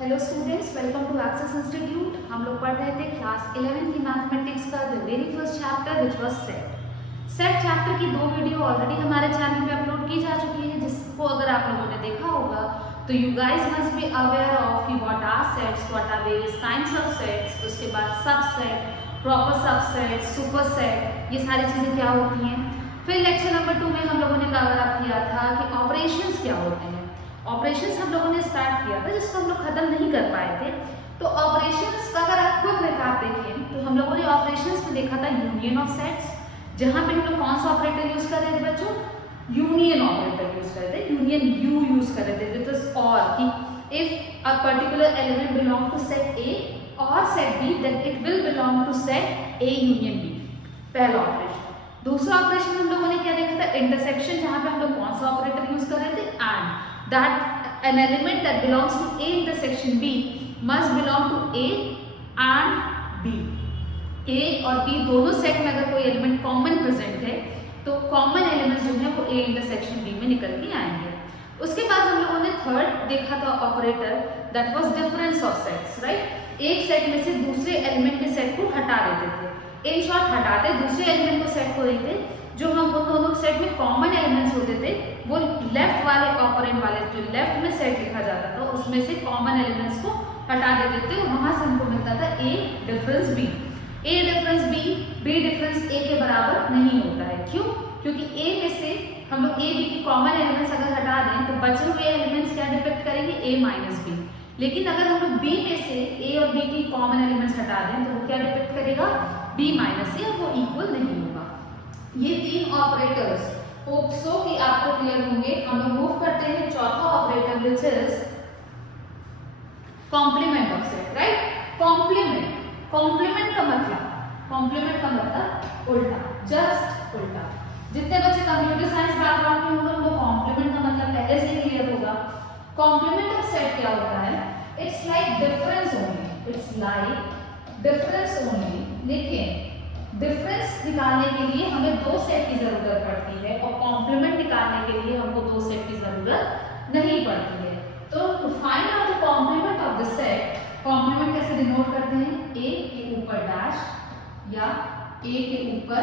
Hello students, welcome to access institute. हम लोग पढ़ रहे थे क्लास 11 की मैथमेटिक्स का the very first chapter which was set. Set chapter की 2 वीडियो ऑलरेडी हमारे चैनल पे अपलोड की जा चुकी है, जिसको अगर आप लोगों ने देखा होगा तो you guys must be aware of कि what are sets, what are various kinds of sets, उसके बाद सबसेट, प्रॉपर सबसेट, सुपरसेट, ये सारी चीज़ें क्या होती हैं। फिर लेक्चर नंबर 2 में हम लोगों ने कवर अप किया था कि ऑपरेशंस क्या होते हैं। ऑपरेशंस हम लोगों ने स्टार्ट किया था जिसको हम लोग खत्म नहीं कर पाए थे। तो ऑपरेशंस का अगर आप क्विक रिकैप देखें तो हम लोगों ने ऑपरेशंस में देखा था यूनियन ऑफ सेट्स, जहां पे हम लोग कौन सा ऑपरेटर यूज कर रहे थे बच्चों, यूनियन ऑपरेटर यूज कर रहे थे, यूनियन यू यूज कर रहे थे। दिस इज और कि if a particular element belong to set A और set B then it will belong to set A union B, पहला ऑपरेशन। दूसरा ऑपरेशन हम लोगों ने क्या देखा था, इंटरसेक्शन, जहां पे हम लोग कौन सा ऑपरेटर यूज कर रहे थे, and that an element that belongs to A intersection B must belong to A and B। A और B दोनों सेट में अगर कोई एलिमेंट कॉमन प्रेजेंट है तो कॉमन एलिमेंट्स जो है वो A इंटरसेक्शन B में निकल के आएंगे। उसके बाद हम लोगों ने थर्ड देखा था operator, that vas deferens of sets, right. एक सेट में से दूसरे एलिमेंट के सेट को हटा देते थे, इन शॉर्ट हटाते दूसरे एलिमेंट को सेट को देते, जो हम उन दोनों सेट में कॉमन एलिमेंट्स होते थे वो लेफ्ट वाले ऑपरेंड वाले जो लेफ्ट में सेट लिखा जाता था उसमें से कॉमन एलिमेंट्स को हटा देते थे और वहां से हमको मिलता था ए डिफरेंस बी। ए डिफरेंस बी डिफरेंस ए के बराबर नहीं होता है। क्यों? क्योंकि ए में से हम लोग ए बी के कॉमन एलिमेंट्स अगर हटा दें तो बचे हुए एलिमेंट्स क्या डिपेक्ट करेंगे, ए माइनस बी। लेकिन अगर हम लोग बी में से ए और बी की कॉमन एलिमेंट्स हटा दें तो वो क्या डिपेक्ट करेगा, बी माइनस ए, और वो इक्वल नहीं होगा। ये तीन ऑपरेटर्स होप सो कि आपको क्लियर होंगे। हम लोग मूव करते हैं चौथा operator which is complement of set, right. Complement का मतलब उल्टा, जस्ट उल्टा। जितने बच्चे कंप्यूटर साइंस बैकग्राउंड के होंगे उनको कॉम्प्लीमेंट का मतलब पहले से ही क्लियर होगा। कॉम्प्लीमेंट ऑफ सेट क्या होता है, इट्स लाइक डिफरेंस ओनली, लेकिन डिफरेंस निकालने के लिए हमें दो सेट की जरूरत पड़ती है और कॉम्प्लीमेंट निकालने के लिए हमको दो सेट की जरूरत नहीं पड़ती है। तो to find out the complement of the set, complement कैसे डिनोट करते हैं, ए के ऊपर डैश या ए के ऊपर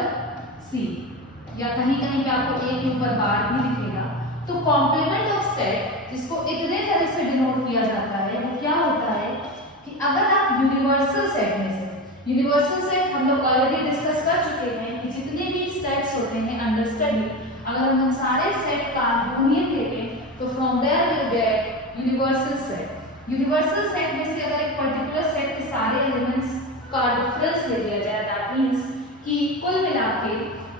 सी, या कहीं कहीं पे आपको ए के ऊपर बार भी दिखेगा। तो कॉम्प्लीमेंट ऑफ सेट जिसको इतने तरह से डिनोट किया जाता है वो क्या होता है कि अगर आप यूनिवर्सल सेट में से, यूनिवर्सल सेट हम लोग ऑलरेडी डिस्कस कर चुके हैं कि जितने भी सेट्स होते हैं अंडर स्टडी, अगर हम उन सारे सेट का यूनियन लेंगे तो from there will get universal set. Universal set में से अगर एक पर्टिकुलर सेट के सारे एलिमेंट्स का डिफरेंस ले लिया जाए, दैट मींस कि कुल मिला के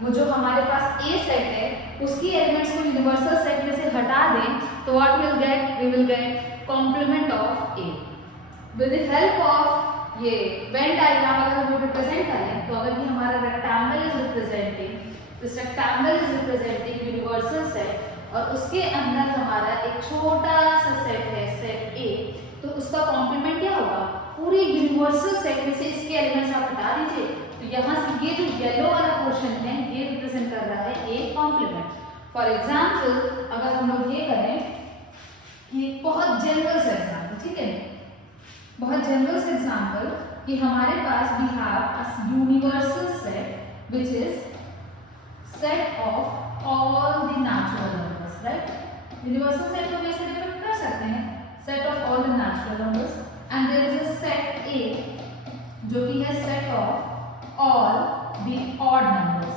वो जो हमारे पास ए सेट है उसकी एलिमेंट्स को यूनिवर्सल सेट में से हटा दें तो what will get, we will get complement of A. With the help of ये वेन डायग्राम अगर हम रिप्रेजेंट करें तो अगर ये हमारा rectangle is representing, this rectangle is representing universal set और उसके अंदर हमारा एक छोटा सा सेट है, सेट ए, तो उसका कॉम्प्लीमेंट क्या होगा, पूरे यूनिवर्सल सेट में से इसके एलिमेंट्स आप हटा दीजिए तो यहाँ से ये जो येलो वाला पोर्शन है ये रिप्रेजेंट कर रहा है ए कॉम्प्लीमेंट। फॉर एग्जाम्पल अगर हम लोग ये करें कि बहुत जनरल से एग्जाम्पल, ठीक है, बहुत जनरल से एग्जाम्पल कि हमारे पास we have a universal set which is set of all the natural numbers, right. Universal set को वैसे डिफाइन कर सकते हैं, set of all the natural numbers, and there is a set A जो कि है set of all the odd numbers.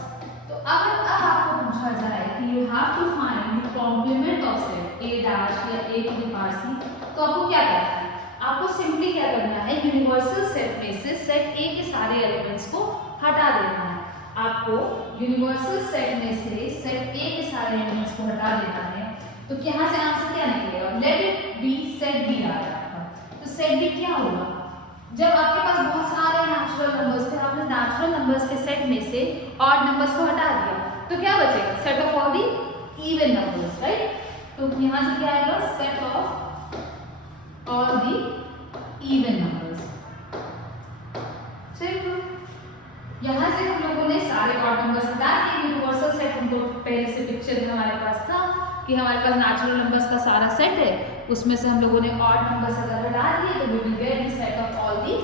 तो अगर अब आपको पूछा जाए कि you have to find the complement of set A dash या ए टू द पावर सी, तो आपको क्या करना है, आपको सिंपली क्या करना है, यूनिवर्सल सेट में से सेट ए के सारे एलिमेंट्स को हटा देना है। आपको यूनिवर्सल सेट में से सेट ए के सारे एलिमेंट्स को हटा देना है। तो यहाँ से आंसर क्या निकलेगा, let it be set B आ जाएगा। तो सेट बी क्या होगा, जब आपके पास बहुत सारे नेचुरल नंबर्स थे, आपने नेचुरल नंबर्स के सेट में से ऑड नंबर्स को हटा दिया तो क्या बचेगा, set of all the even numbers, right. तो यहाँ से क्या आएगा, set of all the even numbers। यहाँ से हम लोगों ने सारे ऑड नंबर्स हटा दिए। यूनिवर्सल सेट हमको पहले से पिक्चर में हमारे पास था कि हमारे पास नेचुरल नंबर्स का सारा सेट है, उसमें से हम लोगों ने ऑड नंबर्स अगर हटा दिए तो we will get the set of all the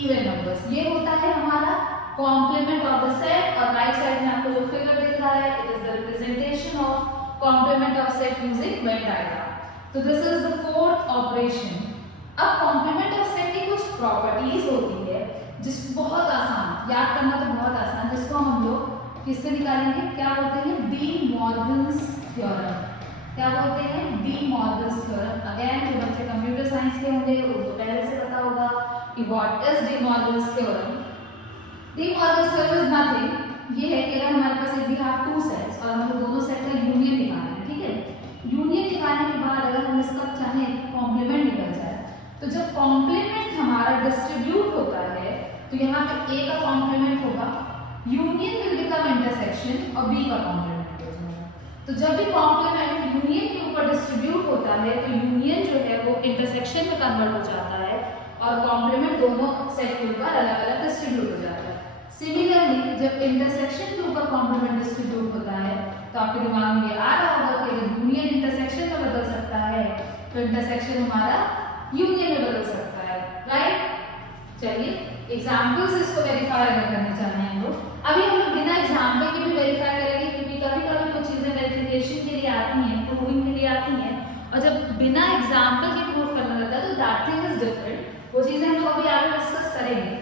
even numbers. ये होता है हमारा कॉम्प्लीमेंट ऑफ द सेट। और राइट साइड में आपको जो फिगर दिख रहा है it is the representation of complement of set using Venn diagram. तो this is the fourth operation. अब कॉम्प्लीमेंट ऑफ सेट की कुछ प्रॉपर्टीज होती है जिस बहुत आसान, याद करना तो बहुत आसान, जिसको हम लोग किससे निकालेंगे, क्या बोलते हैं, डी मॉर्गन्स थ्योरम। क्या बोलते हैं, डी मॉर्गन्स थ्योरम। अगेन जो बच्चे कंप्यूटर साइंस के होंगे उनको पहले से पता होगा कि what is D Morgan's theorem. D Morgan's theorem is nothing, ये है कि अगर हमारे पास वी हैव टू सेट्स और हम दोनों सेट का यूनियन निकालना है, ठीक है। यूनियन निकालने के बाद अगर हम इसका चाहे कॉम्प्लीमेंट निकल जाए, तो जब कॉम्प्लीमेंट हमारा डिस्ट्रीब्यूट होता है तो यहाँ पे ए का कॉम्प्लीमेंट होगा, यूनियन विल बिकम इंटरसेक्शन और बी का कॉम्प्लीमेंट हो जाएगा। तो जब भी कॉम्प्लीमेंट यूनियन के ऊपर डिस्ट्रीब्यूट होता है तो यूनियन जो है वो इंटरसेक्शन में कन्वर्ट हो जाता है और कॉम्प्लीमेंट दोनों सेट के ऊपर अलग अलग डिस्ट्रीब्यूट हो जाता है। सिमिलरली जब इंटरसेक्शन के ऊपर कॉम्प्लीमेंट डिस्ट्रीब्यूट होता है तो आपके दिमाग में ये आ रहा होगा कि अगर यूनियन इंटरसेक्शन में बदल सकता है तो इंटरसेक्शन हमारा यूनियन में बदल सकता है, राइट। चलिए एग्जाम्पल्स इसको वेरीफाई अगर करना चाहें हम लोग, अभी हम लोग बिना एग्जाम्पल के भी वेरीफाई करेंगे क्योंकि कभी कभी कुछ चीजें वेरिफिकेशन के लिए आती हैं, प्रूविंग के लिए आती हैं, और जब बिना एग्जाम्पल के प्रूव करना रहता है तो दैट थिंग इज डिफरेंट। वो चीजें हम लोग अभी आगे डिस्कस करेंगे।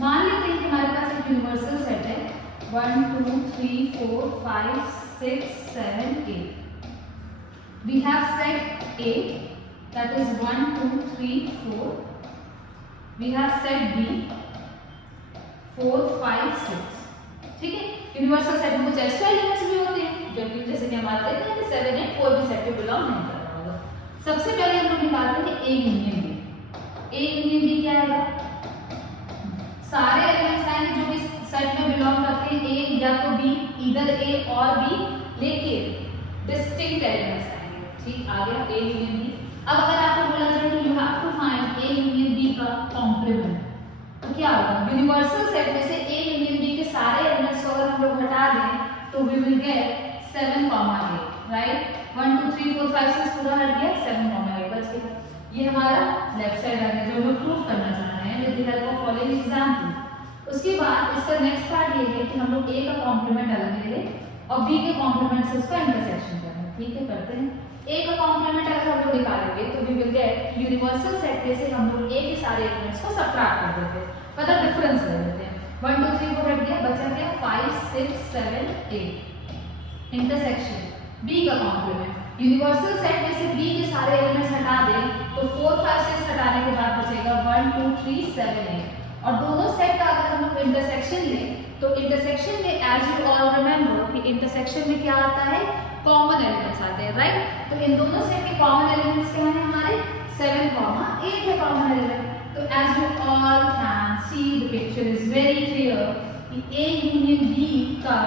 मान लेते हैं कि हमारे पास एक यूनिवर्सल सेट है 1 2 3 4 5 6 7 8। We have set A that is 1 2 3 4. We have set B 4 5 6, ठीक है। यूनिवर्सल सेट में कुछ एक्स्ट्रा एलिमेंट्स भी होते हैं जो कि जैसे कि हमारे देखते हैं कि 7 8 कोई भी सेट पे बिलोंग नहीं कर रहा होगा। सबसे पहले हम लोग निकालते हैं A union B। A union B क्या आएगा, सारे एलिमेंट्स आएंगे जो भी सेट में बिलोंग करते हैं, A या तो B, इधर A और B, लेकिन डिस्टिंक्ट एलिमेंट्स आएंगे, ठीक। आ गया A यूनियन B। अब अगर आपको बोला जाए कि you have to find A union B का कॉम्प्लीमेंट, तो क्या होगा, यूनिवर्सल सेट में से A यूनियन B के सारे एलिमेंट्स को अगर हम लोग हटा दें तो वी विल गेट 7 8, राइट। 1 2 3 4 5 6 पूरा हट गया, 7 8 बच गया। ये हमारा लेफ्ट साइड आ गया जो हम प्रूव करना चाह रहे हैं with the help of following example. उसके बाद इसका नेक्स्ट पार्ट ये है कि हम लोग A का कॉम्प्लीमेंट अलग ले लें और B के कॉम्प्लीमेंट से उसका इंटरसेक्शन करें, ठीक है। करते हैं। A का कॉम्प्लीमेंट अगर हम लोग निकालेंगे तो we will get universal set में से हम लोग A के सारे एलिमेंट्स को सबट्रैक्ट कर देते हैं, मतलब डिफरेंस ले लेते हैं। 1 2 3 4 हट गया, बचा क्या 5 6 7 8। इंटरसेक्शन B का कॉम्प्लीमेंट, यूनिवर्सल सेट में से B के सारे एलिमेंट्स हटा दें तो 4 5 6 हटाने के बाद बचेगा 1 2 3 7 8। और दोनों सेट का अगर हम लोग इंटरसेक्शन लें तो इंटरसेक्शन में एज यू ऑल रिमेंबर कि इंटरसेक्शन में क्या आता है, कॉमन एलिमेंट्स आते हैं, राइट। तो इन दोनों सेट के कॉमन एलिमेंट्स क्या हैं हमारे 7 8 है कॉमन एलिमेंट। तो as you all can see the picture is very clear कि A यूनियन B का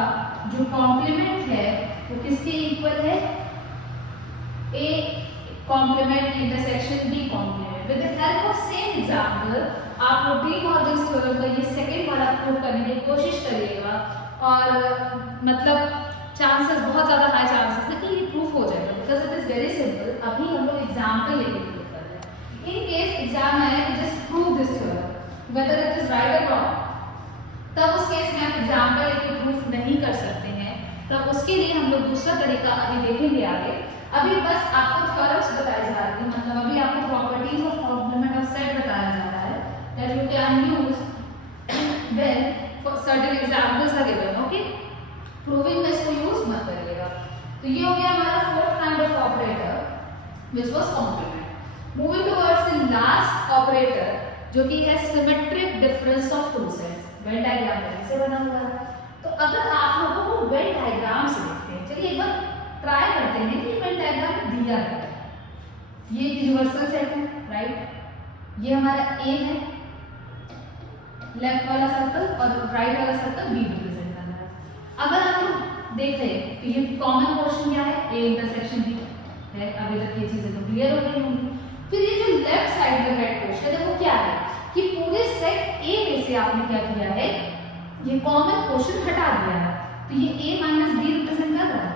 जो कॉम्प्लीमेंट है वो किसके इक्वल है, A complement intersection B complement. With the help of same example आप लोग डी मॉर्गन्स थ्योरम का ये सेकंड वाला प्रूव करने की कोशिश करिएगा और मतलब चांसेस बहुत ज़्यादा हाई चांसेस है कि ये प्रूफ हो जाएगा because it is very simple. अभी हम लोग एग्जाम्पल लेके प्रूव कर रहे हैं। इन केस एग्जाम है just prove this theorem whether it is right और रॉन्ग, तब उस केस में आप एग्जाम्पल लेके प्रूफ नहीं कर सकते हैं। तब उसके लिए हम लोग दूसरा तरीका अभी देखेंगे आगे। अभी बस आपको थ्योरम्स बताए जा रहे हैं, मतलब अभी आपको properties of complement of set बताया जा रहा है that you can use when certain examples are given, okay. Proving में इसको यूज मत करिएगा। तो ये हो गया हमारा fourth kind of operator which was complement. Moving towards the last operator जो कि है symmetric difference of two sets. Venn diagram से बना हुआ है, तो अगर आप लोगों को वेन डायग्राम से देखते हैं, चलिए एक बार ट्राई करते हैं कि वेन डायग्राम दिया है। ये यूनिवर्सल सेट है, राइट। ये हमारा A है, लेफ्ट वाला सर्कल और राइट वाला सर्कल B रिप्रेजेंट कर रहा है। अगर आप देखें तो ये कॉमन पोर्शन क्या है, A इंटरसेक्शन B है। अभी तक ये चीजें तो क्लियर हो गई होंगी। फिर ये जो लेफ्ट साइड का रेड पोर्शन है देखो क्या है कि पूरे सेट A में से आपने क्या किया है, ये कॉमन पोर्शन हटा दिया है। तो ये A माइनस B रिप्रेजेंट कर रहा है,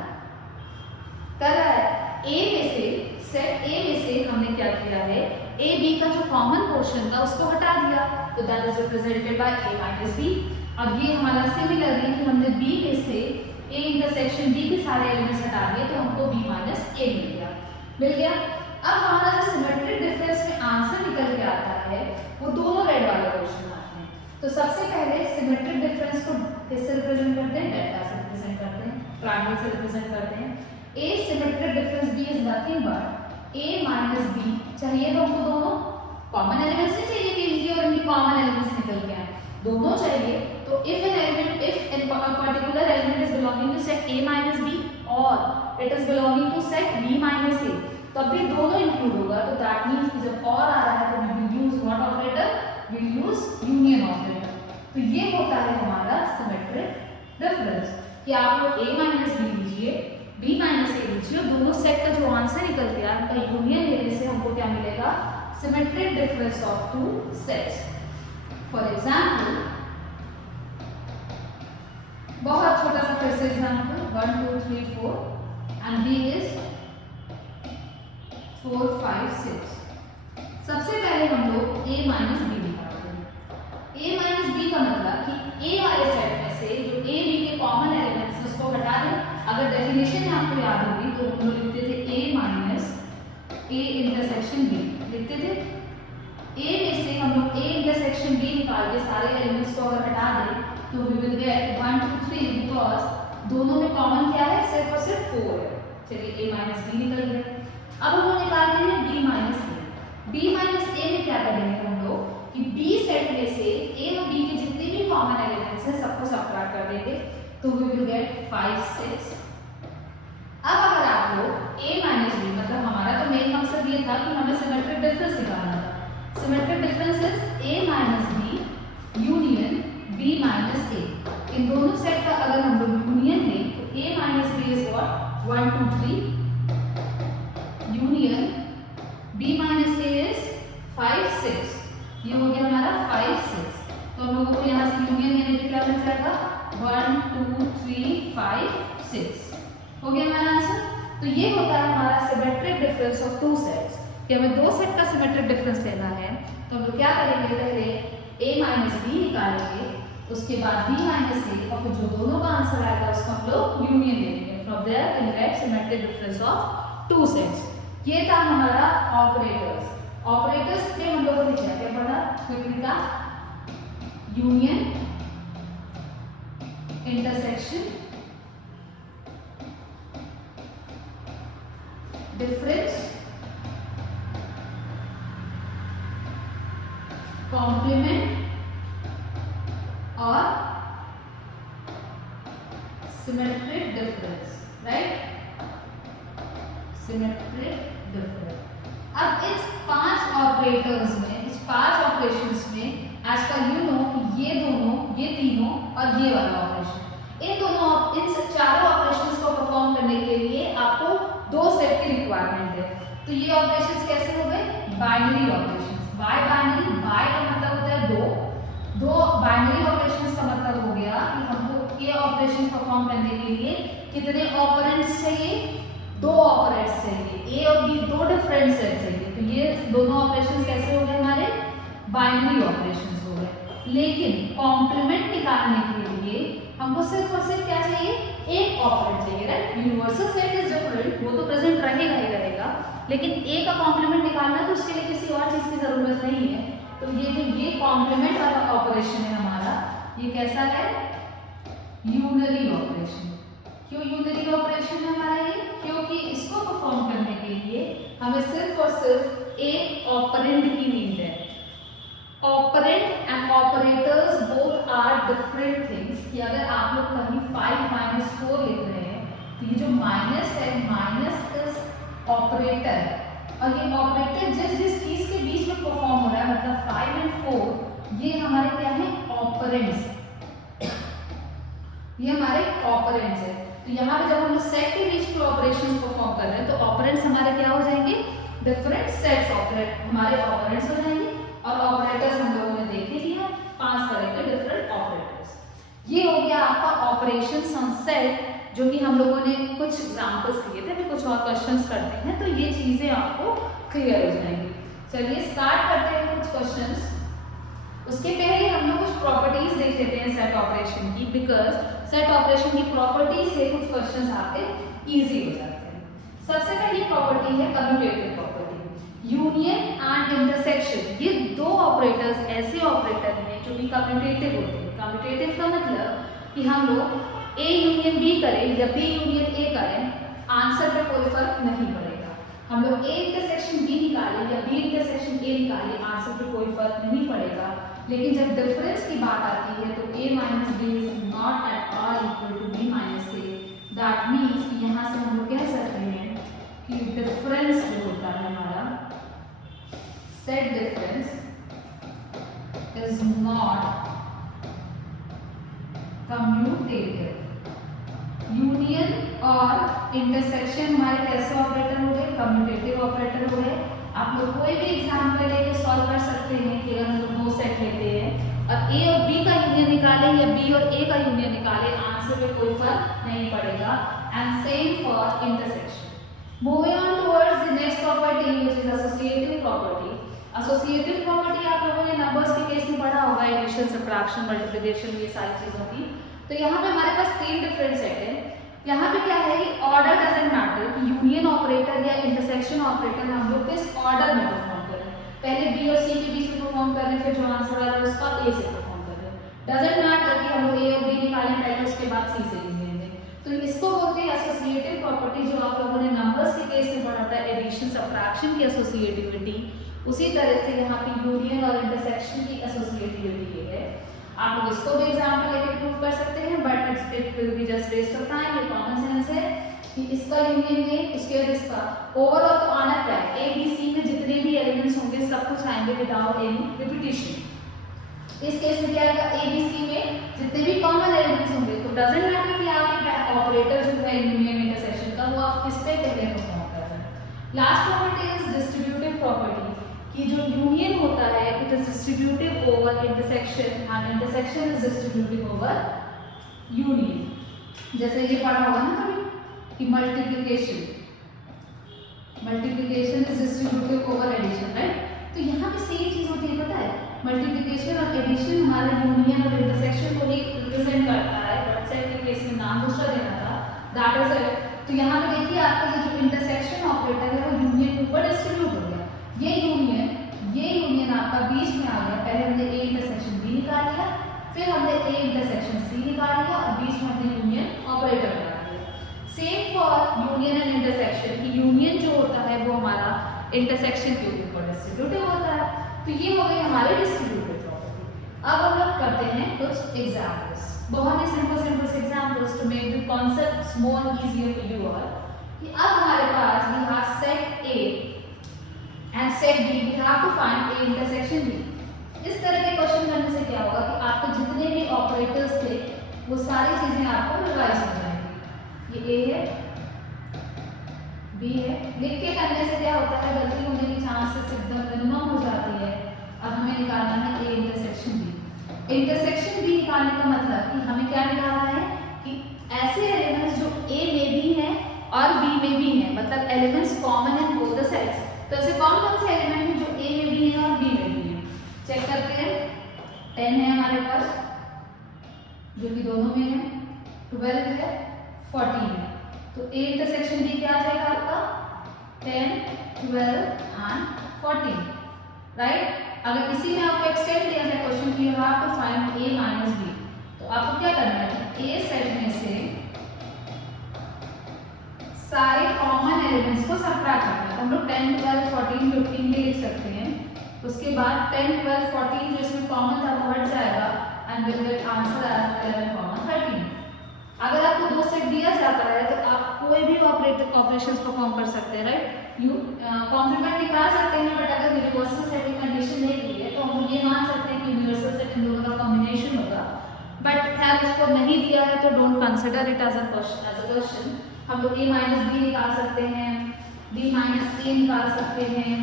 ए में से सेट ए में से हमने क्या किया है, ए बी का जो कॉमन पोर्शन था उसको हटा दिया, तो that is represented by A minus B. अब ये हमारा सिमिलरली कि हमने बी में से ए इंटरसेक्शन बी के सारे एलिमेंट्स हटा दिए तो हमको बी माइनस ए मिल गया। अब हमारा जो सिमेट्रिक डिफरेंस में आंसर निकल के आता है वो दोनों रेड वाले पोर्शन आते हैं। तो सबसे पहले सिमेट्रिक डिफरेंस को किससे रिप्रेजेंट करते हैं, डेल्टा से रिप्रेजेंट करते हैं, ट्रायंगल से रिप्रेजेंट करते हैं। A symmetric difference B is nothing but A minus B. चाहिए तो हमको दोनों कॉमन एलिमेंट्स नहीं चाहिए कि इनकी और इनकी कॉमन एलिमेंट्स निकल के आए, दोनों चाहिए। तो if an element, if an particular element is belonging to set A minus B और it is belonging to set B minus A, तब भी दोनों इंक्लूड होगा। तो दैट मींस कि जब और आ रहा है तो we will use what operator, we will use union operator. तो ये होता है हमारा सिमेट्रिक डिफरेंस कि आप लोग a माइनस बी लीजिए, b माइनस ए लीजिए, दोनों सेट का जो आंसर निकल गया उनका यूनियन लेने से हमको क्या मिलेगा, symmetric difference of two sets. For example, बहुत छोटा सा फिर से एग्जांपल, 1 2 3 4 एंड b इज 4 5 6। सबसे पहले हम लोग a माइनस बी निकालते हैं। a माइनस बी का मतलब कि a वाले सेट में से जो a b के कॉमन एलिमेंट्स उसको हटा दें। अगर डेफिनेशन आपको याद होगी तो हम लोग लिखते थे a minus a intersection b लिखते थे। a में से हम लोग a इंटरसेक्शन b निकाल के सारे एलिमेंट्स को अगर हटा दें तो वी विल गेट 1 2 3 बिकॉज दोनों में कॉमन क्या है, सिर्फ और सिर्फ 4 है। चलिए a माइनस बी निकल गया। अब हम लोग निकालते हैं b minus a। b minus a में क्या करेंगे हम लोग कि b सेट में से a और b के जितने भी कॉमन एलिमेंट्स हैं सबको सबट्रैक्ट कर देंगे तो वी विल गेट 5 6। अब अगर आप लोग a माइनस b, मतलब हमारा तो मेन मकसद ये था कि हमें सिमेट्रिक डिफरेंस निकालना था। Symmetric difference is a minus b union b minus a। इन दोनों सेट का अगर हम लोग यूनियन लें तो a minus b is what 1 2 3 union b minus a is 5 6। ये हो गया हमारा 5 6। तो हम लोगों को यहाँ से यूनियन लेने पे क्या मिल जाएगा, 1 2 3 5 6 हो गया हमारा आंसर। तो ये होता है हमारा symmetric difference of two sets कि हमें दो सेट का सिमेट्रिक डिफरेंस लेना है। तो हम लोग क्या करेंगे, पहले a माइनस बी निकालेंगे, उसके बाद b माइनस a और फिर जो दोनों का आंसर आएगा उसको हम लोग यूनियन लेंगे। From there we get symmetric difference of two sets. ये था हमारा ऑपरेटर्स। ऑपरेटर्स में हम लोगों ने क्या क्या पढ़ा क्विकली का, यूनियन, इंटरसेक्शन, डिफरेंस, कॉम्प्लीमेंट और symmetric difference, right, symmetric difference. अब इस 5 ऑपरेटर्स में, इस 5 ऑपरेशंस में एज पर यू नो कि ये दोनों, ये तीनों और ये वाला ऑपरेशन, इन चारों ऑपरेशंस को परफॉर्म करने के लिए आपको 2 सेट की रिक्वायरमेंट है। तो ये ऑपरेशंस कैसे हो गए, binary operations. Bi binary, bi का मतलब होता है दो बाइनरी ऑपरेशंस का मतलब हो गया कि हमको ये ऑपरेशंस परफॉर्म करने के लिए कितने ऑपरेंड्स चाहिए, 2 ऑपरेंड्स चाहिए, a और b 2 डिफरेंट सेट चाहिए। तो ये दोनों ऑपरेशंस कैसे हो गए, हमारे बाइनरी ऑपरेशंस हो गए। लेकिन कॉम्प्लीमेंट निकालने के लिए हमको सिर्फ और सिर्फ क्या चाहिए, एक ऑपरेंड चाहिए, right. Universal set is different, वो तो प्रेजेंट रहेगा ही रहेगा, लेकिन a का कॉम्प्लीमेंट निकालना है तो उसके लिए किसी और चीज की जरूरत नहीं है। तो ये कॉम्प्लीमेंट वाला ऑपरेशन है हमारा, ये कैसा है, यूनरी ऑपरेशन। क्यों यूनरी ऑपरेशन है हमारा ये, क्योंकि इसको परफॉर्म करने के लिए हमें सिर्फ और सिर्फ एक ऑपरेंड की नीड है। Operand and operators both are different things. कि अगर आप लोग कहीं 5 - 4 लिख रहे हैं तो ये जो माइनस है, माइनस इज ऑपरेटर, और ये ऑपरेटर जिस चीज के बीच में परफॉर्म हो रहा है, मतलब 5 और 4, ये हमारे क्या है, ऑपरेंड्स, ये हमारे ऑपरेंड्स है। तो यहाँ पे जब हम सेट के बीच में ऑपरेशंस परफॉर्म कर रहे हैं तो ऑपरेंड्स हमारे क्या हो जाएंगे, डिफरेंट सेट्स ऑपरेट हमारे ऑपरेंड्स हो जाएंगे। और ऑपरेटर्स हम लोगों ने देख ही लिया, 5 तरह के डिफरेंट ऑपरेटर्स। ये हो गया आपका ऑपरेशंस ऑन सेट जो कि हम लोगों ने कुछ एग्जाम्पल्स लिए थे, फिर कुछ और क्वेश्चंस करते हैं तो ये चीज़ें आपको क्लियर हो जाएंगी। चलिए स्टार्ट करते हैं कुछ क्वेश्चंस। उसके पहले हम लोग कुछ प्रॉपर्टीज देख लेते हैं सेट ऑपरेशन की, बिकॉज सेट ऑपरेशन की प्रॉपर्टी से कुछ क्वेश्चंस आपके इजी हो जाते हैं। सबसे पहली प्रॉपर्टी है commutative property, union and intersection. ये दो ऑपरेटर्स ऐसे ऑपरेटर हैं जो कि कम्यूटेटिव होते हैं। कम्यूटेटिव का मतलब कि हम लोग ए यूनियन बी करें या बी यूनियन ए करें, आंसर पे कोई फर्क नहीं पड़ेगा। हम लोग ए इंटरसेक्शन बी निकालें या बी इंटरसेक्शन ए निकालें, आंसर पे कोई फर्क नहीं पड़ेगा। लेकिन जब डिफरेंस की बात आती है तो a minus B is not at all equal to b minus A. That means कि यहाँ से हम लोग कह सकते हैं कि डिफरेंस जो होता है हमारा, set difference is not commutative. Union और इंटरसेक्शन हमारे कैसे ऑपरेटर हो गए, कम्यूटेटिव ऑपरेटर हो गए। आप लोग कोई भी एग्जाम्पल लेके सॉल्व कर सकते हैं कि अगर हम लोग दो सेट लेते हैं और ए और बी का यूनियन निकाले या बी और ए का यूनियन निकाले, आंसर पे कोई फर्क नहीं पड़ेगा। And same for intersection. Moving on towards the next property which is associative property. Associative property आप लोगों ने नंबर्स के केस में पढ़ा होगा, एडिशन, सबट्रैक्शन, मल्टीप्लिकेशन, ये सारी चीजों की। तो यहाँ पे हमारे पास तीन डिफरेंट सेट है। यहाँ पे क्या है कि ऑर्डर डजंट मैटर कि यूनियन ऑपरेटर या इंटरसेक्शन ऑपरेटर हम लोग किस ऑर्डर में परफॉर्म कर रहे हैं। पहले बी और सी के बीच में परफॉर्म कर रहे हैं, फिर जो आंसर आ रहा है उसका ए से परफॉर्म कर रहे हैं। डजंट मैटर कि हम लोग ए और बी निकालें पहले, उसके बाद सी से लेंगे। तो इसको बोलते हैं एसोसिएटिव प्रॉपर्टी, जो आप लोगों ने नंबर्स के केस में पढ़ा था, एडिशन सबट्रैक्शन की एसोसिएटिविटी। उसी तरह से यहाँ पे यूनियन और इंटरसेक्शन की एसोसिएटिविटी है। आप लोग इसको भी एग्जाम्पल लेके प्रूव कर सकते हैं, but it will be just waste of time. ये कॉमन सेंस है कि इसका यूनियन ये, इसके और इसका ओवरऑल तो आना क्या है, ए बी सी में जितने भी एलिमेंट्स होंगे सब कुछ आएंगे विदाउट एनी रिपीटिशन। इस केस में क्या आएगा, ए बी सी में जितने भी कॉमन एलिमेंट्स होंगे। तो डजंट मैटर कि आपके ऑपरेटर जो है यूनियन इंटरसेक्शन का, वो आप किस पे पहले परफॉर्म कर रहे हैं। Last property is distributive property, कि जो यूनियन होता है it is distributive over intersection and intersection is distributive over union. जैसे ये पढ़ा होगा ना कभी कि multiplication is distributive over addition, right. तो यहाँ पे सेम चीज होती है, पता है, मल्टीप्लिकेशन और एडिशन हमारा यूनियन और इंटरसेक्शन को ही रिप्रेजेंट करता है, बट सेट के केस में नाम दूसरा देना था, दैट इज इट। तो यहाँ पे देखिए आपका ये जो इंटरसेक्शन ऑपरेटर है वो यूनियन के ऊपर डिस्ट्रीब्यूट हो गया। ये यूनियन आपका बीच में आ गया। पहले हमने ए इंटरसेक्शन बी निकाल लिया, फिर हमने ए इंटरसेक्शन सी निकाल लिया और बीच में हमने यूनियन ऑपरेटर लगा दिया। Same for union and intersection, कि यूनियन जो होता है वो हमारा इंटरसेक्शन के ऊपर डिस्ट्रीब्यूटिव होता है। तो ये हो गई हमारी डिस्ट्रीब्यूटिव प्रॉपर्टी। अब हम लोग करते हैं कुछ एग्जाम्पल्स, बहुत ही simple examples to make the concept more easier for you all. कि अब हमारे पास we have set A and set B, we have to find A intersection B। इस तरह के क्वेश्चन करने से क्या होगा कि आपके जितने भी ऑपरेटर्स थे वो सारी चीजें आपको रिवाइज हो जाएंगी। ये A है, B है, लिख के करने से क्या होता है, गलती होने की चांसेस एकदम मिनिमम हो जाती है। अब हमें निकालना है A intersection B। Intersection B निकालने का मतलब कि हमें क्या निकालना है कि ऐसे एलिमेंट्स जो A में भी हैं और B में भी हैं, मतलब elements common in both the sets. तो ऐसे कौन कौन से एलिमेंट हैं जो ए में भी हैं और बी में भी हैं, चेक करते हैं। 10 है हमारे पास जो कि दोनों में है, 12 है, 14 है। तो ए इंटरसेक्शन बी क्या आ जाएगा आपका, 10, 12 एंड 14, राइट। अगर इसी में आपको एक्सटेंड दिया है क्वेश्चन की you have to find A minus B, तो आपको क्या करना है, ए सेट में से सारे कॉमन एलिमेंट्स को सबट्रैक्ट करना है। हम लोग 10, 12, 14, 15 भी लिख सकते हैं। उसके बाद 10, 12, 14 जो इसमें कॉमन था वो हट जाएगा and will get answer as 11, 13। अगर आपको दो सेट दिया जाता है तो आप कोई भी ऑपरेशंस परफॉर्म कर सकते हैं, राइट। यू कॉम्प्लीमेंट निकाल सकते हैं, बट अगर यूनिवर्सल सेट की कंडीशन नहीं दी है तो हम ये मान सकते हैं कि यूनिवर्सल सेट इन दोनों का कॉम्बिनेशन होगा। बट खैर उसको नहीं दिया है तो don't consider it as a question. हम लोग ए माइनस बी निकाल सकते हैं, बी माइनस ए निकाल सकते हैं,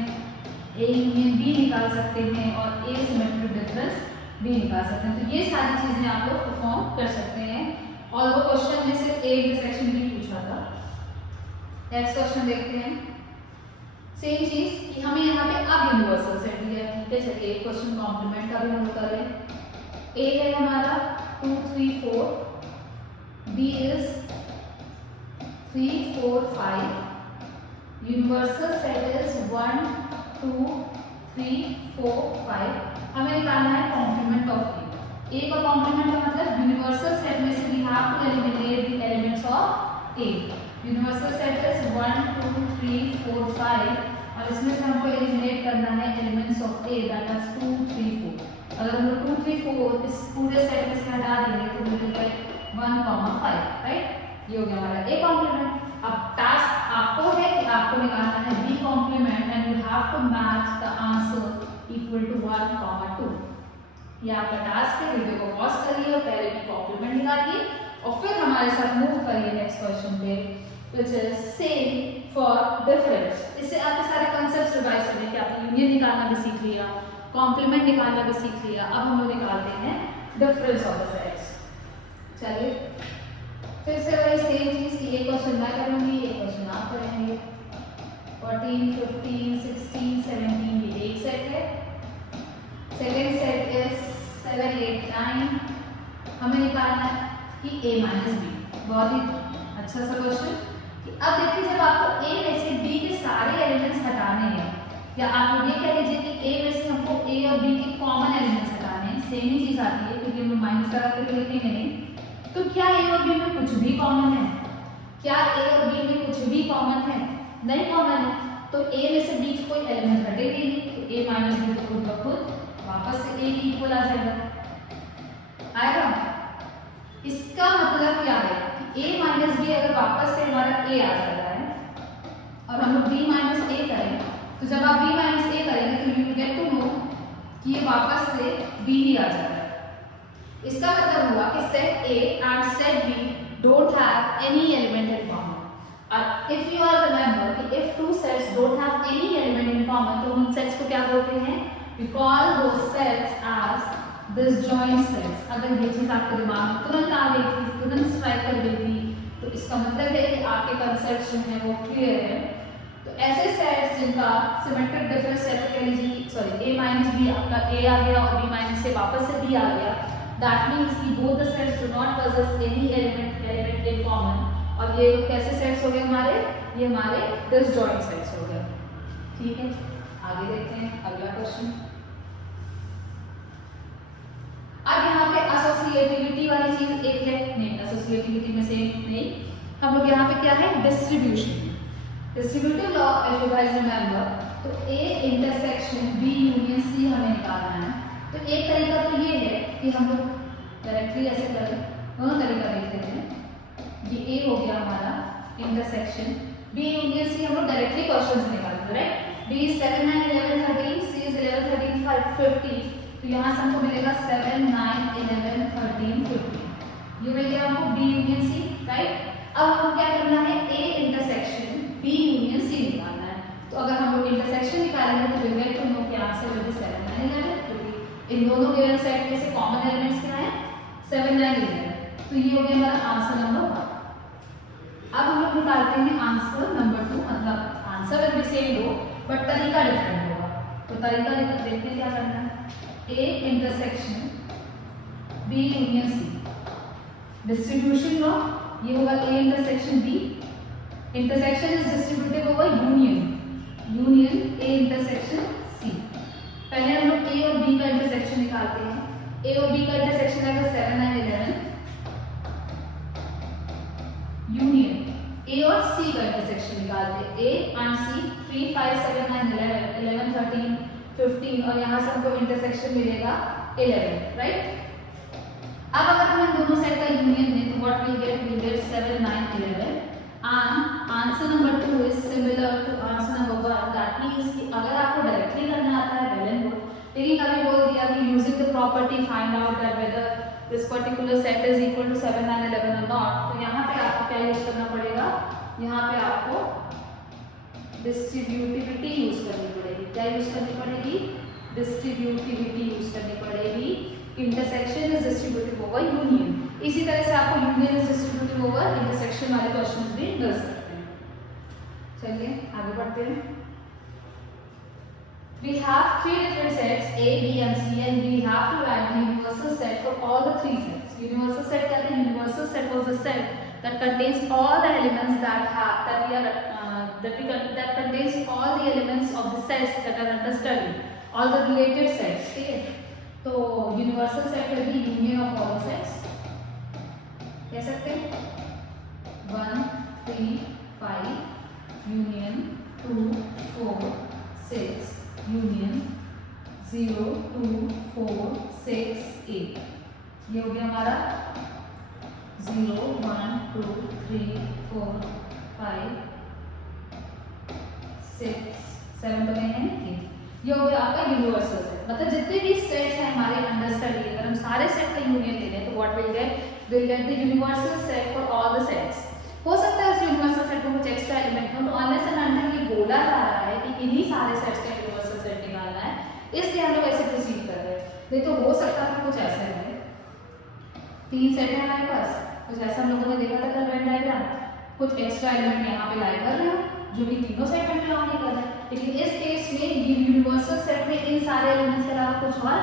ए यूनियन बी निकाल सकते हैं और ए सिमेट्रिक डिफरेंस बी निकाल सकते हैं। तो ये सारी चीज़ें आप लोग परफॉर्म कर सकते हैं और वो क्वेश्चन में से ए इंटरसेक्शन भी पूछा था। नेक्स्ट क्वेश्चन देखते हैं। सेम चीज कि हमें यहाँ पे अब यूनिवर्सल सेट दिया है, ठीक है। चलिए क्वेश्चन कॉम्प्लीमेंट का भी हम करें। ए है हमारा 2 3 4, B is 3 4 5, universal set is 1 2 3 4 5। हमें निकालना है कॉम्प्लीमेंट ऑफ ए। ए का कॉम्प्लीमेंट का मतलब यूनिवर्सल सेट में से we have to eliminate the elements of A. Universal set is 1 2 3 4 5 और इसमें से हमको एलिमिनेट करना है elements of A, that is 2 3 4। अगर हम लोग 2 3 4 इस पूरे सेट में से हटा देंगे तो मिलेगा 1 5, राइट। ये हो गया हमारा ए कॉम्प्लीमेंट। अब टास्क आपको है कि आपको निकालना है B complement and you have to match the answer equal to 1 2। ये आपका टास्क है। वीडियो को पॉज करिए और पहले बी कॉम्प्लीमेंट निकालिए और फिर हमारे साथ मूव करिए नेक्स्ट क्वेश्चन पे, which is same for difference। इससे आपके सारे कंसेप्ट्स रिवाइज करने के आपने यूनियन निकालना भी सीख लिया, कॉम्प्लीमेंट निकालना भी सीख लिया। अब हम लोग निकालते हैं डिफरेंस ऑफ द सेट्स। चलिए फिर से वही सेम चीज की एक क्वेश्चन मैं करूंगी, एक क्वेश्चन आप करेंगे। 14 15 16 17 ये एक सेट है। Second set is 7 8 9। हमें निकालना है कि a माइनस बी। बहुत ही अच्छा सा क्वेश्चन। अब देखिए जब आपको a में से b के सारे एलिमेंट्स हटाने हैं, या आप ये कह लीजिए कि a में से हमको a और b के कॉमन एलिमेंट्स हटाने हैं, सेम ही चीज आती है क्योंकि हम माइनस लगा करके लिखेंगे नहीं। तो क्या a और b में कुछ भी कॉमन है? क्या a और b में कुछ भी कॉमन है? नहीं कॉमन है। तो a में से b कोई एलिमेंट हटेगा नहीं, तो a माइनस b तो खुद ब खुद वापस से a की इक्वल आ जाएगा, आएगा। इसका मतलब क्या है कि a माइनस बी अगर वापस से हमारा a आ जाता है और हम लोग b माइनस a करें, तो जब आप b माइनस a करेंगे तो यू गेट टू नो कि ये वापस से b ही आ जाता है। इसका मतलब हुआ कि set a and set b don't have any element in common. और इफ यू आर रिमेंबर कि if two sets don't have any element in common, तो उन सेट्स को क्या बोलते हैं? We call those sets as disjoint sets. अगर ये चीज आपके दिमाग में तुरंत आ गई थी, तुरंत स्ट्राइक कर गई थी, तो इसका मतलब है कि आपके कंसेप्ट जो है वो क्लियर है। तो ऐसे सेट्स जिनका सिमेट्रिक डिफरेंस सेट कह लीजिए, सॉरी a माइनस बी, आपका a आ गया और b माइनस से वापस से b आ गया, दैट मीन्स कि both the sets do not possess any element in common. और ये कैसे सेट्स हो गए हमारे? ये हमारे डिसजॉइंट सेट्स हो गए, ठीक है। आगे देखते हैं अगला क्वेश्चन। अब यहाँ पे एसोसिएटिविटी वाली चीज एक है, नहीं एसोसिएटिविटी में सेम नहीं, हम लोग यहाँ पे क्या है? Distribution, distributive law. If you guys remember, तो A intersection B union C हमें निकालना है। तो एक तरीका तो ये है कि हम लोग डायरेक्टली ऐसे करें, दोनों तरीका देख लेते हैं। ये A हो गया हमारा इंटरसेक्शन B यूनियन C, हम लोग डायरेक्टली क्वेश्चन निकालते हैं, राइट। B 7 9 11 13, C is 11 13 5 50। तो यहाँ से हमको मिलेगा 7 9 11 13 50। ये मिल गया हमको B यूनियन C, राइट। अब हमको क्या करना है? A intersection B union C निकालना है। तो अगर हम लोग इंटरसेक्शन निकालेंगे तो वी गेट टू नो कि आंसर विल बी 7 9 11, क्योंकि इन दोनों गिवन सेट में से कॉमन एलिमेंट्स क्या है? 7 9 11। तो ये हो गया हमारा आंसर नंबर 1। अब हम लोग निकालते हैं आंसर नंबर 2, मतलब आंसर विल बी सेम दो बट तरीका डिफरेंट होगा। तो तरीका देखते हैं क्या करना है। A intersection B union C, distribution law, ये होगा A intersection B। Intersection is distributive over union, union A intersection C। पहले हम लोग A और B का इंटरसेक्शन निकालते हैं। A और B का इंटरसेक्शन आएगा 7 9 11, यूनियन A और C का इंटरसेक्शन निकालते हैं। A एंड C 3 5 7 9 11 11 13 15 और यहाँ से हमको इंटरसेक्शन मिलेगा 11, राइट। अब अगर हम दोनों सेट का यूनियन लें तो what will get 7 9 11 and answer number 2 is similar to answer number 1। That means कि अगर आपको डायरेक्टली करना आता है वेल एंड गुड, लेकिन कभी बोल दिया कि using the property find out that whether this particular set is equal to 7 9 11 और नॉट, तो यहाँ पे आपको क्या यूज करना पड़ेगा? यहाँ पे आपको डिस्ट्रीब्यूटिविटी यूज करनी पड़ेगी। क्या यूज करनी पड़ेगी? डिस्ट्रीब्यूटिविटी यूज करनी पड़ेगी। Intersection is distributive over union. इसी तरह से आपको union is distributed over intersection वाले क्वेश्चंस भी मिल सकते हैं। चलिए आगे बढ़ते हैं। We have three different sets A, B and C and we have to write the universal set for all the three sets. Universal set कहते हैं, universal set was the set that contains all the elements that contains all the elements of the sets that are under study, all the related sets. ठीक है, तो universal set will be union of all the sets, कह सकते हैं 1, 3, 5 union 2, 4, 6 union 0, 2, 4, 6, 8। ये हो गया हमारा 0, 1, 2, 3, 4, 5, 6, 7 तो नहीं है। ये हो गया आपका यूनिवर्सल सेट। मतलब जितने भी सेट्स हैं हमारे अंडर स्टडी, अगर हम सारे सेट का यूनियन ले लें तो what will get the universal set for all the sets. हो सकता है इस यूनिवर्सल सेट में कुछ एक्स्ट्रा एलिमेंट हो, तो अनलेस एंड अनटिल ये बोला जा रहा है कि इन्हीं सारे सेट्स का यूनिवर्सल सेट निकालना है, इसलिए हम लोग ऐसे प्रोसीड कर रहे हैं। नहीं तो हो सकता है कुछ ऐसा है, 3 सेट है हमारे पास, कुछ ऐसा हम लोगों ने देखा था कल वेन डायग्राम, कुछ एक्स्ट्रा एलिमेंट यहाँ पे लाई कर रहे हो जो कि तीनों सेट में बिलोंग नहीं कर रहे। लेकिन इस केस में ये यूनिवर्सल सेट में इन सारे एलिमेंट्स के अलावा कुछ और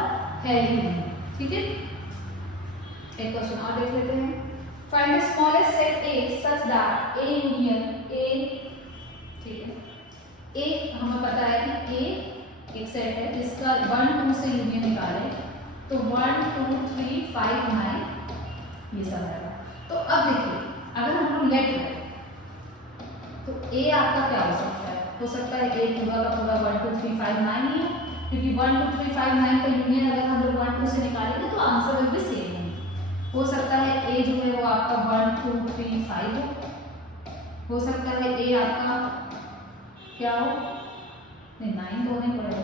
है ही नहीं। ठीक है, एक क्वेश्चन और देख लेते हैं। Find the smallest set A such that A union A, ठीक है, A हमें पता है कि A एक सेट है जिसका 1, 2 से यूनियन निकालें तो 1, 2, 3, 5, 9 ये सब आएगा। तो अब देखिए अगर हम लोग लेट करें तो A आपका क्या हो सकता है? हो सकता है A पूरा का पूरा 1, 2, 3, 5, 9 ही है, क्योंकि 1, 2, 3, 5, 9 का यूनियन अगर हम लोग 1, 2 से निकालेंगे तो आंसर विल बी सेम। हो सकता है A जो है वो आपका 1, 2, 3, 5 हो सकता है A आपका क्या हो, नहीं 9 तो नहीं पड़ेगा,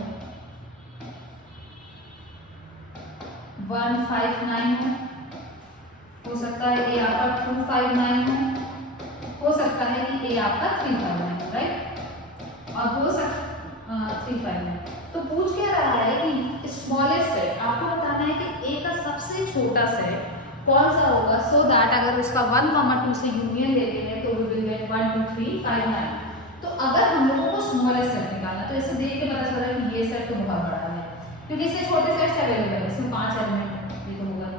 1, 5, 9 हो सकता है A आपका 2, 5, 9 हो सकता है कि A आपका 3, 5, 9 राइट, और हो सकता 3, 5, 9। तो पूछ क्या रहा है कि स्मॉलेस्ट सेट आपको बताना है कि A का सबसे छोटा सेट कौन सा होगा, सो दैट अगर उसका 1, 2 से यूनियन लेते हैं तो वी विल गेट 1, 2, 3, 5, 9। तो अगर हम लोगों को स्मॉलेस्ट सेट निकालना तो इसे देख के पता चल रहा है कि ये सेट तो बहुत बड़ा है, क्योंकि इससे छोटे सेट्स अवेलेबल है, इसमें 5 एलिमेंट ये तो होगा,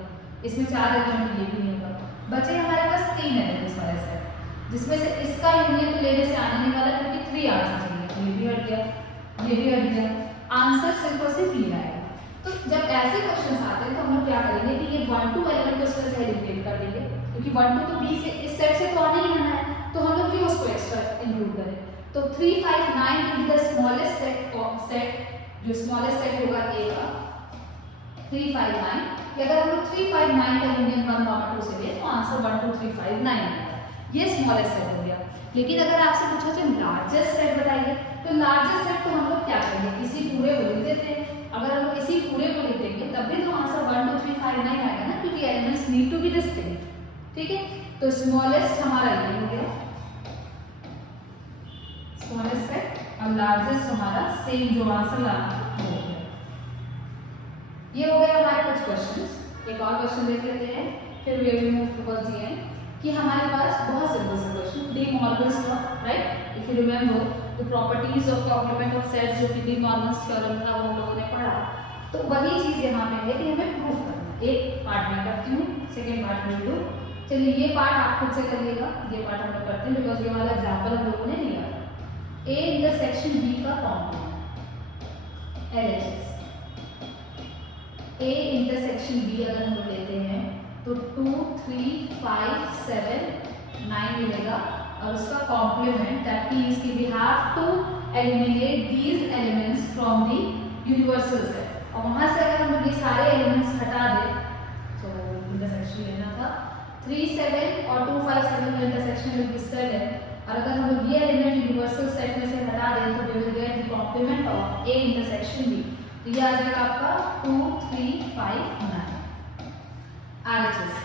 इसमें 4 एलिमेंट ये भी नहीं होगा, बचे हमारे पास 3 एलिमेंट्स वाले सेट, जिसमें से इसका यूनियन लेने से आने नहीं वाला क्योंकि 3 आंसर चाहिए, ये भी हट गया, ये भी हट गया, आंसर सिर्फ और सिर्फ ये आएगा। तो जब ऐसे क्वेश्चंस आते हैं तो हम लोग क्या करेंगे कि ये 1, 2 एलिमेंट को इसमें से एलिमिनेट कर देंगे, क्योंकि 1, 2 तो B से इस सेट से तो आने ही आना है, तो हम लोग क्यों उसको एक्स्ट्रा इंक्लूड करें। तो 3, 5, 9 इज द स्मॉलेस्ट सेट, जो स्मॉलेस्ट सेट होगा A का 3, 5, 9। अगर हम लोग 3, 5, 9 का यूनियन 1, 2 से ले तो आंसर 1, 2, 3, 5, 9 आएगा, ये स्मॉलेस्ट सेट हो गया। लेकिन अगर आपसे पूछा जाए लार्जेस्ट सेट बताइए, तो लार्जेस्ट सेट तो हम लोग क्या करेंगे, इसी पूरे को लिख देते हैं। अगर हम लोग इसी पूरे को लिख देंगे तब भी तो आंसर 1, 2, 3, 5, 9 आएगा ना, क्योंकि elements need to be distinct. ठीक है, तो स्मॉलेस्ट हमारा ये हो गया स्मॉलेस्ट सेट, और लार्जेस्ट हमारा सेम जो आंसर लाना वो हो गया। ये हो गया हमारे कुछ क्वेश्चंस। एक और क्वेश्चन देख लेते हैं, फिर we will move towards the end. कि हमारे पास बहुत सिंपल सा question, De Morgan's law, right, if you remember the properties of complement of sets, जो कि डी मॉर्गन्स थ्योरम था वो लोगों ने पढ़ा, तो वही चीज यहाँ पे है कि हमें प्रूफ करना है। एक पार्ट में करती हूँ, सेकेंड पार्ट में दो। चलिए ये पार्ट आप खुद से करिएगा, ये पार्ट हम लोग करते हैं बिकॉज ये वाला एग्जाम्पल हम लोगों ने लिया था। A इंटरसेक्शन B का complement LHS, A intersection B अगर हम लोग लेते हैं तो 2, 3, 5, 7, 9 मिलेगा, और उसका कॉम्प्लीमेंट दैट मींस कि we have to eliminate these elements from the universal set, और वहां से अगर हम लोग ये सारे एलिमेंट्स हटा दें तो इंटरसेक्शन लेना था 3, 7 और 2, 5, 7 का इंटरसेक्शन विल बी 7, और अगर हम लोग ये एलिमेंट यूनिवर्सल सेट में से हटा दें तो we will get the complement of A intersection B। तो ये आ जाएगा आपका 2, 3, 5, 9। RHS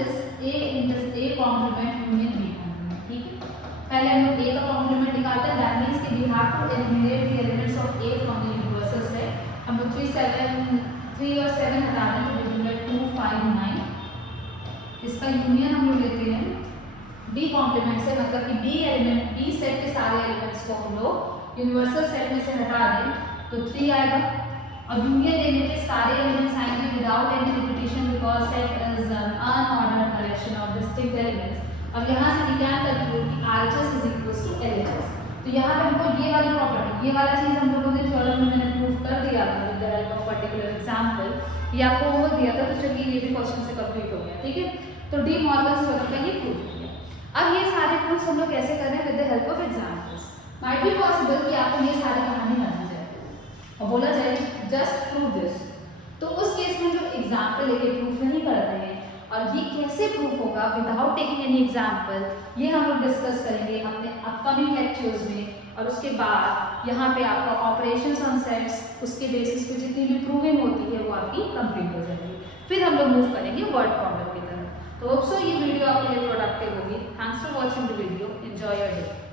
is A complement union B complement, ठीक है। पहले हम लोग A का कॉम्प्लीमेंट निकालते हैं, दैट मींस कि we have to eliminate the elements of A from the universal set. हम लोग 3 और 7 हटा दें तो वी विल गेट 2 5 9। इसका यूनियन हम लोग लेते हैं बी कॉम्प्लीमेंट से, मतलब कि बी एलिमेंट बी सेट के सारे एलिमेंट्स को हम लोग यूनिवर्सल सेट में से हटा दें तो 3 आएगा, और यूनियन लेने पे सारे एलिमेंट्स आएंगे without any repetition because set is an unordered collection of distinct elements. अब यहाँ से निकाल करके कि RHS is equal to LHS। तो यहाँ पे हमको ये वाली प्रॉपर्टी, ये वाला चीज हम लोगों ने थ्योरम में मैंने प्रूव कर दिया था with the help of particular example, ये आपको हो दिया था। तो चलिए ये भी क्वेश्चन से कंप्लीट हो गया, ठीक है। तो डी मॉर्गन थ्योरम का ये प्रूफ हो गया। अब ये सारे प्रूफ्स हम लोग कैसे कर रहे हैं with the help of examples. Might be possible कि आपको ये सारी कहानी ना जाए और बोला जाए जस्ट प्रूव दिस, तो उस केस में जो एग्जाम्पल लेके प्रूफ नहीं करते हैं और ये कैसे प्रूफ होगा विदाउट टेकिंग एनी एग्जाम्पल, ये हम लोग डिस्कस करेंगे अपने अपकमिंग लेक्चर्स में। और उसके बाद यहाँ पे आपका ऑपरेशंस ऑन सेट्स, उसके बेसिस पे जितनी भी प्रूविंग होती है वो आपकी कंप्लीट हो जाएगी। फिर हम लोग मूव करेंगे वर्ड प्रॉब्लम की तरफ। तो होप सो ये वीडियो आपके लिए प्रोडक्टिव होगी। Thanks for watching the video, enjoy your day.